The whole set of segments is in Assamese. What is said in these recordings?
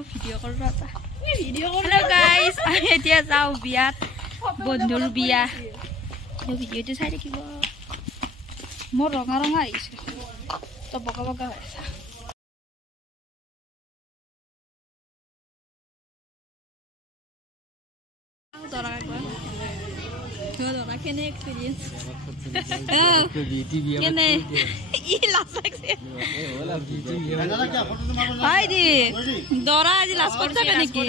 মই ভিডিঅ' কৰোঁ ৰ'বা হেল্ল' গাইজ আমি এতিয়া যাওঁ বিয়াত বন্ধুৰ বিয়া ভিডিঅ'টো চাই থাকিব মোৰ ৰঙা ৰঙা আহিছে তো বগা বগা হৈ আছে কেনে এক্সপিৰিয়েঞ্চ কেনে ই লাজ লাগছে হয় দি দৰা আজি লাজ কৰিছে নেকি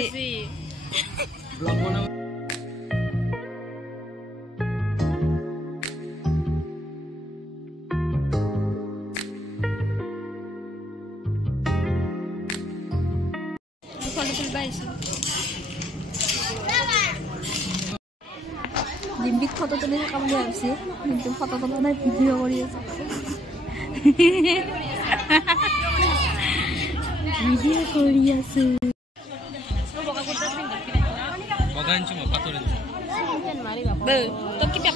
ফটো তুলবা আহিছো ডিম্বিক ফটো তুলি থকা বুলি ভাবিছে কিন্তু ফটো তোলা নাই ভিডিঅ' কৰি আছে ভিডিঅ' কৰি আছে কি পেক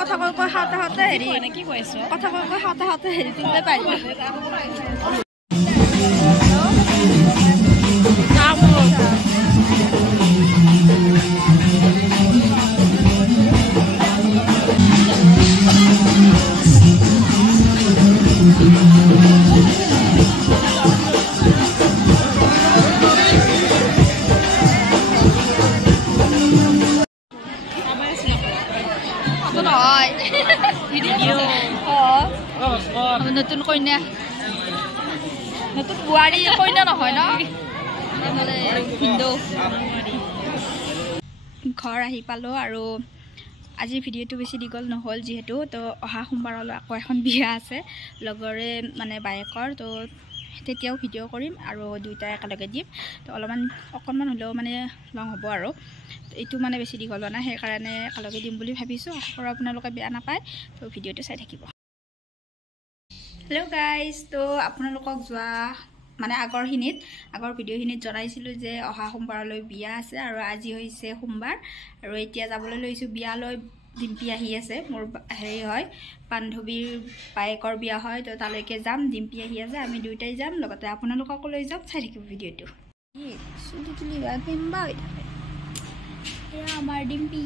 কথা কথা কৈ হাতে হাতে হেৰি কি কৈছো কথা কৈ হাতে হাতে হেৰি তুলতে পাৰিব নতুন কইনা নতুন বুৱাৰী কইনা নহয় ন ঘৰ আহি পালোঁ আৰু আজিৰ ভিডিঅ'টো বেছি দীঘল নহ'ল যিহেতু তো অহা সোমবাৰলৈ আকৌ এখন বিয়া আছে লগৰে মানে বায়েকৰ তো তেতিয়াও ভিডিঅ' কৰিম আৰু দুয়োটাই একেলগে দিম তো অকণমান হ'লেও মানে লং হ'ব আৰু এইটো মানে বেছি দীঘল হোৱা নাই সেইকাৰণে একেলগে দিম বুলি ভাবিছোঁ আশা কৰোঁ আপোনালোকে বেয়া নাপায় তো ভিডিঅ'টো চাই থাকিব হেল্ল' গাইজ তো আপোনালোকক যোৱা মানে আগৰ ভিডিঅ'খিনিত জনাইছিলোঁ যে অহা সোমবাৰলৈ বিয়া আছে আৰু আজি হৈছে সোমবাৰ আৰু এতিয়া যাবলৈ লৈছোঁ বিয়ালৈ ডিম্পি আহি আছে মোৰ হেৰি হয় বান্ধৱীৰ বায়েকৰ বিয়া হয় তো তালৈকে যাম ডিম্পি আহি আছে আমি দুয়োটাই যাম লগতে আপোনালোককো লৈ যাম চাই থাকিব ভিডিঅ'টো চুলি তুলি কেম্বা হৈ থাকে এয়া আমাৰ ডিম্পি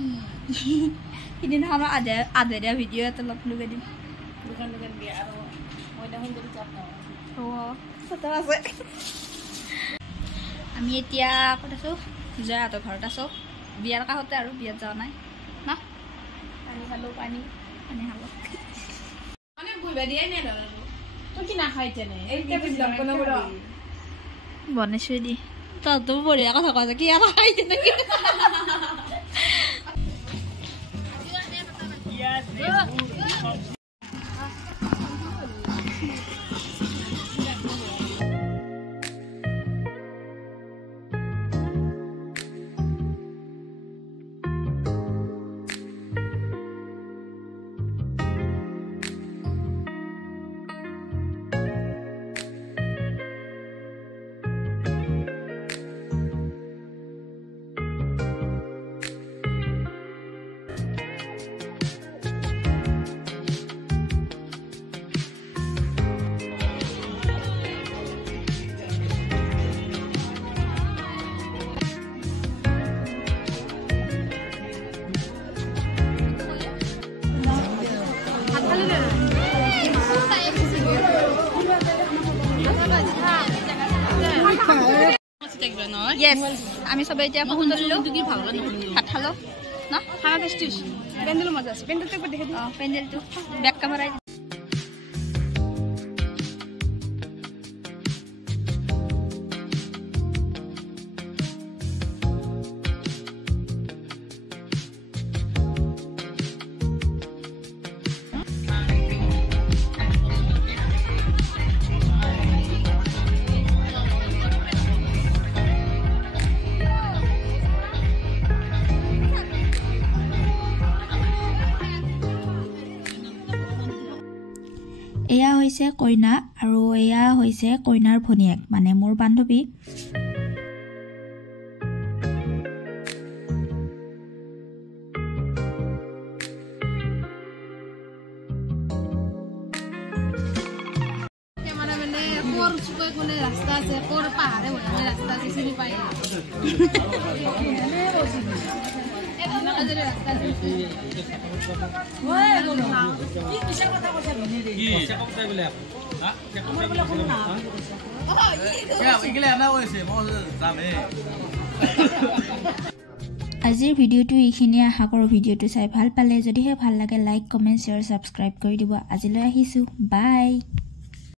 সিদিনাখন আধেৰীয়া ভিডিঅ' এটা লগাই দিম বিয়া আৰু আমি এতিয়া ক'ত আছো জয়াহঁতৰ ঘৰত আছো বিয়াৰ কাষতে আৰু বিয়াত যোৱা নাই ন পানী খালো পানী খালো বনাইছো দি তহঁতো বঢ়িয়া কথা কোৱা যে কি আৰু খাইছে নেকি Yes, আমি সবে এতিয়া ফোন কৰিলো ভাত খালো না খানা টেস্টি পেন্ডেল মজা আছে পেন্ডেলটো দেখে দিও পেন্ডেলটো ব্যাক ক্যামেৰা এয়া হৈছে কইনা আৰু এয়া হৈছে কইনাৰ ভনীয়েক মানে মোৰ বান্ধৱী रास्ता से और पहाड़ है रास्ता से सिर्फ पाए আজিৰ ভিডিওটো এইখিনিয়ে আশা কৰোঁ ভিডিওটো চাই ভাল পালে যদিহে ভাল লাগে লাইক কমেন্ট শ্বেয়াৰ সাবস্ক্ৰাইব কৰি দিব আজিলৈ আহিছো বাই